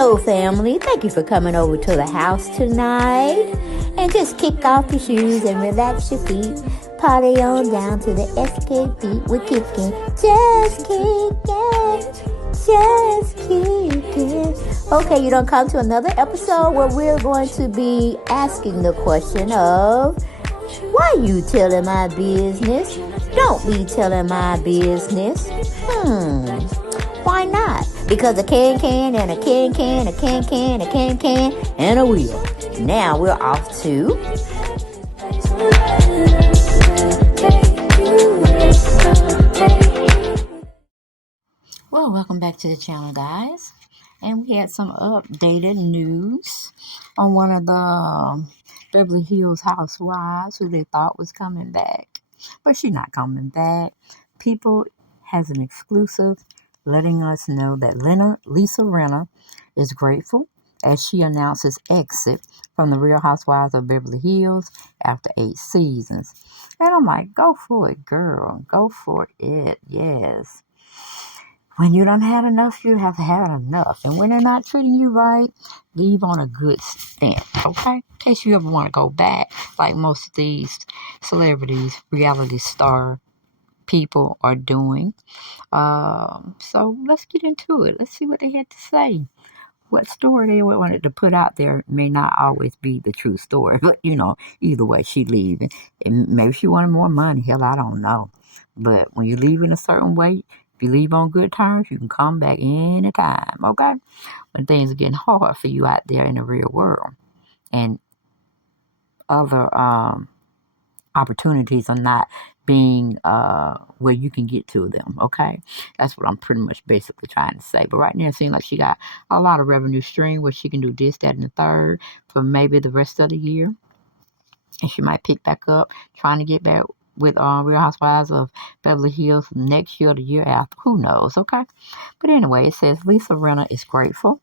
Hello, family. Thank you for coming over to the house tonight. And just kick off your shoes and relax your feet. Party on down to the SK beat. We're kicking. Just kicking. Just kicking. Okay, you don't come to another episode where we're going to be asking the question of, why you telling my business? Don't be telling my business. Why not? Because a can and a can, a can, and a wheel. Now we're off to... Well, welcome back to the channel, guys. And we had some updated news on one of the Beverly Hills housewives who they thought was coming back. But she's not coming back. People has an exclusive letting us know that Lisa Rinna is grateful as she announces exit from the Real Housewives of Beverly Hills after 8 seasons. And I'm like, go for it, girl. Go for it. Yes. When you don't have enough, you have had enough. And when they're not treating you right, leave on a good stamp, okay? In case you ever want to go back, like most of these celebrities, reality star people are doing. So let's get into it. Let's see what they had to say. What story they wanted to put out there may not always be the true story. But, either way, she leaving. And maybe she wanted more money. Hell, I don't know. But when you leave in a certain way, if you leave on good terms, you can come back anytime, okay? When things are getting hard for you out there in the real world. And other opportunities are not being where you can get to them, okay? That's what I'm pretty much basically trying to say. But right now, it seems like she got a lot of revenue stream where she can do this, that, and the third for maybe the rest of the year. And she might pick back up, trying to get back with Real Housewives of Beverly Hills next year or the year after. Who knows, okay? But anyway, it says Lisa Rinna is grateful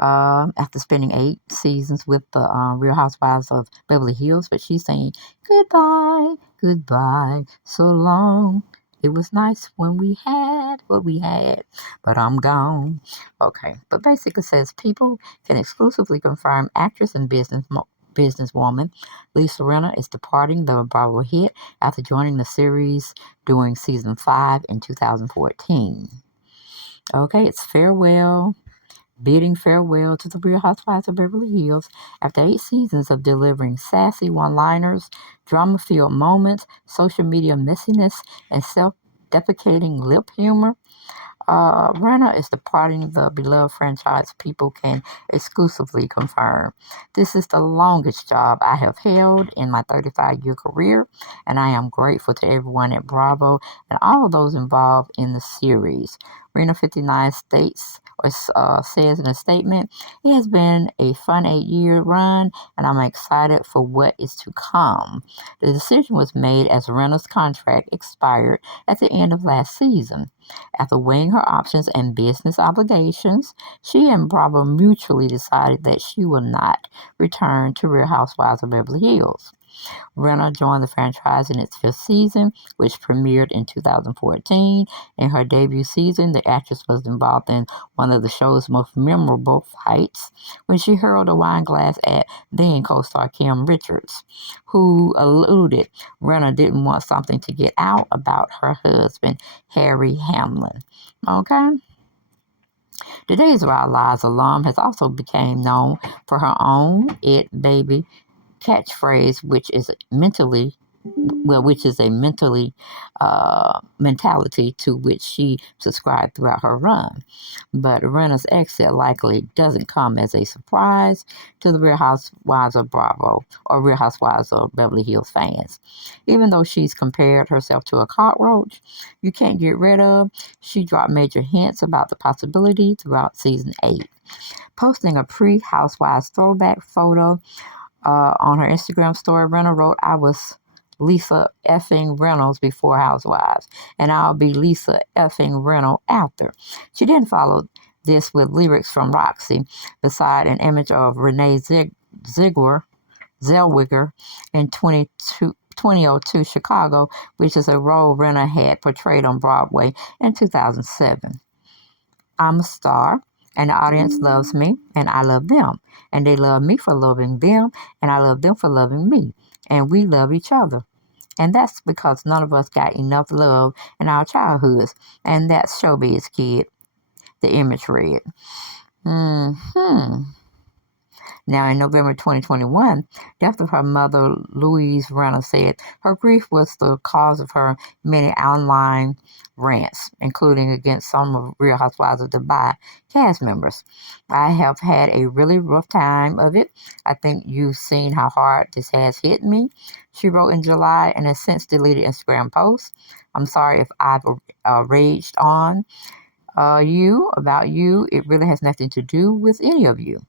after spending 8 seasons with the Real Housewives of Beverly Hills, but she's saying goodbye, so long. It was nice when we had what we had, but I'm gone. Okay, but basically says people can exclusively confirm actress and businesswoman Lisa Rinna is departing the Bravo hit after joining the series during season 5 in 2014. Okay, it's bidding farewell to the Real Housewives of Beverly Hills after 8 seasons of delivering sassy one-liners, drama-filled moments, social media messiness, and self-deprecating lip humor. Rinna is departing the beloved franchise people can exclusively confirm. This is the longest job I have held in my 35-year career, and I am grateful to everyone at Bravo and all those involved in the series. Rinna 59 says in a statement, it has been a fun 8-year run, and I'm excited for what is to come. The decision was made as Rinna's contract expired at the end of last season. After weighing her options and business obligations, she and Bravo mutually decided that she will not return to Real Housewives of Beverly Hills. Rinna joined the franchise in its 5th season, which premiered in 2014. In her debut season, the actress was involved in one of the show's most memorable fights when she hurled a wine glass at then co-star Kim Richards, who alluded Rinna didn't want something to get out about her husband, Harry Hamlin. Okay? The Days of Our Lives alum has also become known for her own "It Baby" catchphrase, which is a mentality mentality to which she subscribed throughout her run. But Rinna's exit likely doesn't come as a surprise to the Real Housewives of Bravo or Real Housewives of Beverly Hills fans. Even though she's compared herself to a cockroach you can't get rid of, she dropped major hints about the possibility throughout season 8. Posting a pre-Housewives throwback photo on her Instagram story, Rinna wrote, I was Lisa effing Reynolds before Housewives, and I'll be Lisa effing Reynolds after. She then followed this with lyrics from Roxy beside an image of Renee Zellweger in 2002 Chicago, which is a role Rinna had portrayed on Broadway in 2007. I'm a star. And the audience loves me, and I love them. And they love me for loving them, and I love them for loving me. And we love each other. And that's because none of us got enough love in our childhoods. And that's showbiz, kid. The image read. Now, in November 2021, death of her mother, Louise Renner, said her grief was the cause of her many online rants, including against some of Real Housewives of Dubai cast members. I have had a really rough time of it. I think you've seen how hard this has hit me, she wrote in July in a since deleted Instagram post. I'm sorry if I've raged on about you. It really has nothing to do with any of you.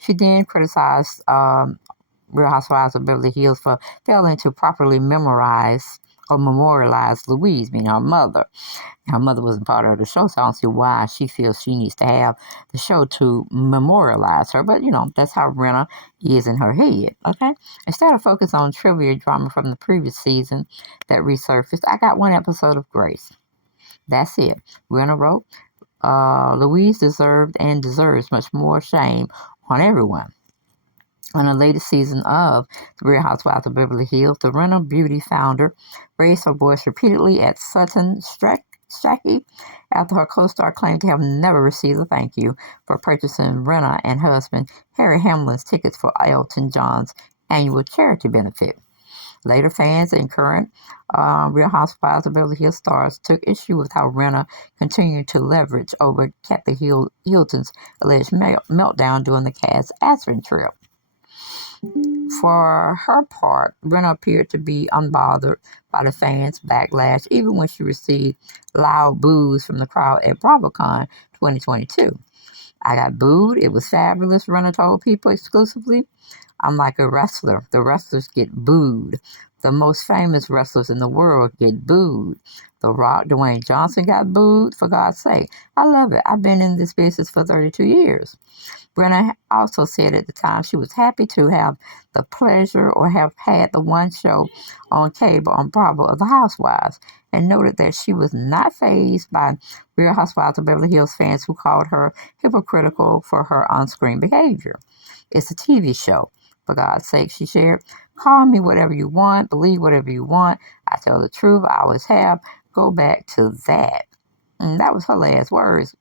She then criticized Real Housewives of Beverly Hills for failing to properly memorize or memorialize Louise, meaning her mother. Her mother wasn't part of the show, so I don't see why she feels she needs to have the show to memorialize her. But, that's how Rinna is in her head, okay? Instead of focus on trivia drama from the previous season that resurfaced, I got one episode of Grace. That's it. Rinna wrote, Louise deserved and deserves much more shame on everyone. On the latest season of The Real Housewives of Beverly Hills, the Rinna Beauty founder raised her voice repeatedly at Sutton Strachey after her co-star claimed to have never received a thank you for purchasing Rinna and husband Harry Hamlin's tickets for Elton John's annual charity benefit. Later, fans and current Real Housewives of Beverly Hills stars took issue with how Rinna continued to leverage over Kathy Hilton's alleged meltdown during the cast's Aspen trip. For her part, Rinna appeared to be unbothered by the fans' backlash, even when she received loud boos from the crowd at BravoCon 2022. I got booed. It was fabulous, Rinna told people exclusively. I'm like a wrestler. The wrestlers get booed. The most famous wrestlers in the world get booed. The Rock, Dwayne Johnson got booed, for God's sake. I love it. I've been in this business for 32 years. Brenna also said at the time she was happy to have the pleasure or have had the one show on cable on Bravo of the Housewives, and noted that she was not fazed by Real Housewives of Beverly Hills fans who called her hypocritical for her on-screen behavior. It's a TV show. For God's sake, she shared, call me whatever you want, believe whatever you want. I tell the truth, I always have. Go back to that. And that was her last words.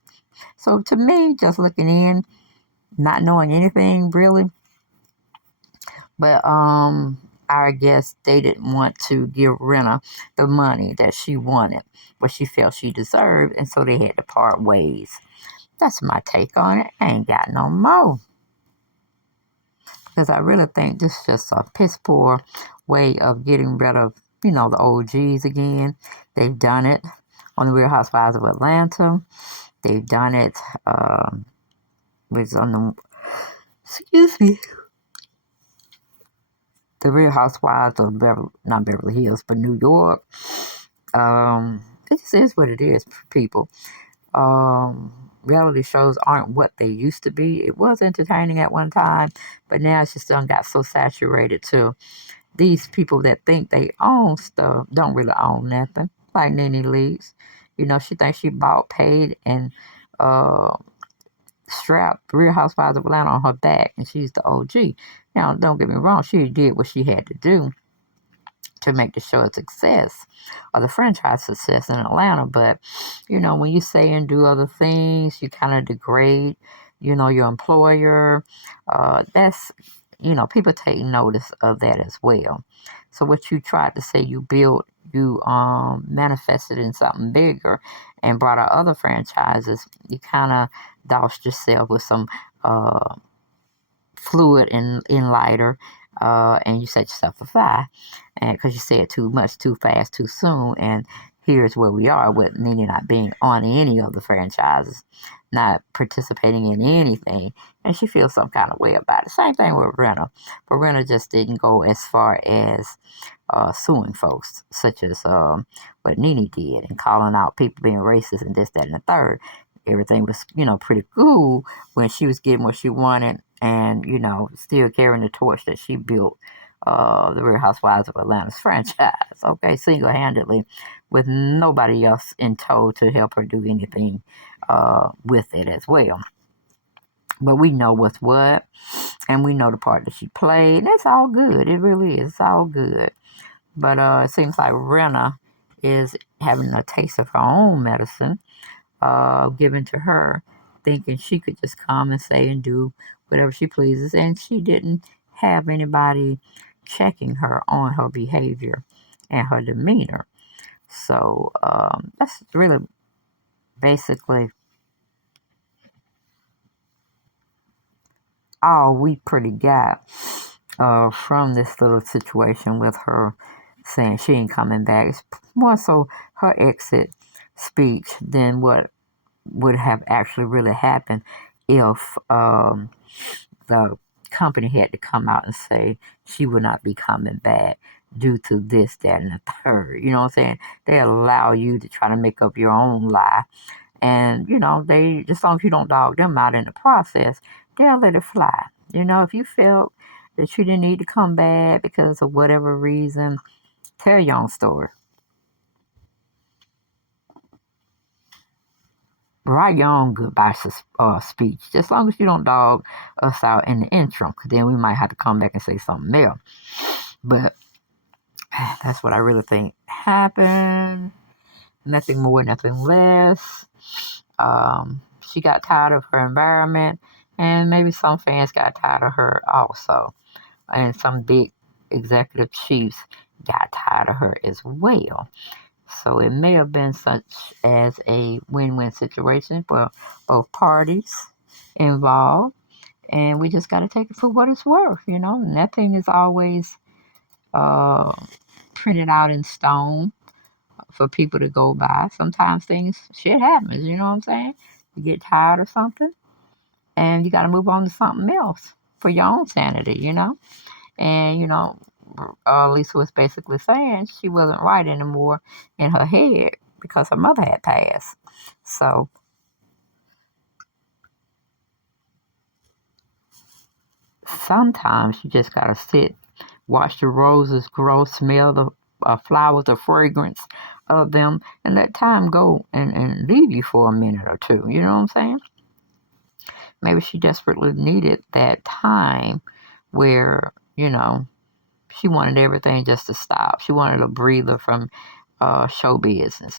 So to me, just looking in, not knowing anything really, but I guess they didn't want to give Rinna the money that she wanted, what she felt she deserved, and so they had to part ways. That's my take on it. I ain't got no more. Because I really think this is just a piss poor way of getting rid of, the OGs again. They've done it on the Real Housewives of Atlanta. They've done it with the Real Housewives of not Beverly Hills, but New York. It just is what it is for people. Reality shows aren't what they used to be. It was entertaining at one time, but now it's just done got so saturated too. These people that think they own stuff don't really own nothing. Like Nene Leakes. She thinks she bought, paid, and strapped Real Housewives of Atlanta on her back, and she's the OG. Now, don't get me wrong, she did what she had to do to make the show a success, or the franchise success in Atlanta. But, when you say and do other things, you kind of degrade, your employer. That's, people take notice of that as well. So what you tried to say you built, you manifested in something bigger and brought out other franchises. You kind of doused yourself with some fluid and lighter, and you set yourself afire, and because you said too much, too fast, too soon, and here's where we are with Nene not being on any of the franchises, not participating in anything, and she feels some kind of way about it. Same thing with Rinna, but Rinna just didn't go as far as suing folks, such as what Nene did, and calling out people being racist and this, that, and the third. Everything was, pretty cool when she was getting what she wanted and, still carrying the torch that she built the Real Housewives of Atlanta's franchise, okay, single-handedly, with nobody else in tow to help her do anything with it as well. But we know what's what, and we know the part that she played. And it's all good. It really is. It's all good. But it seems like RHINNA is having a taste of her own medicine given to her, thinking she could just come and say and do whatever she pleases. And she didn't have anybody checking her on her behavior and her demeanor. So that's really basically all we pretty got from this little situation with her saying she ain't coming back. It's more so her exit speech than what would have actually really happened if the company had to come out and say she would not be coming back due to this, that, and the third. You know what I'm saying? They allow you to try to make up your own lie. And, they, as long as you don't dog them out in the process, they'll let it fly. If you felt that you didn't need to come back because of whatever reason, tell your own story. Write your own goodbye speech. Just as long as you don't dog us out in the intro, because then we might have to come back and say something else. But that's what I really think happened. Nothing more, nothing less. She got tired of her environment, and maybe some fans got tired of her also. And some big executive chiefs got tired of her as well. So it may have been such as a win-win situation for both parties involved. And we just got to take it for what it's worth. Nothing is always uh, printed out in stone for people to go by. Sometimes shit happens, you know what I'm saying? You get tired of something and you got to move on to something else for your own sanity. And, Lisa was basically saying she wasn't right anymore in her head because her mother had passed. So sometimes you just got to sit, watch the roses grow, smell the flowers, the fragrance of them, and let time go and leave you for a minute or two. You know what I'm saying? Maybe she desperately needed that time where, she wanted everything just to stop. She wanted a breather from show business.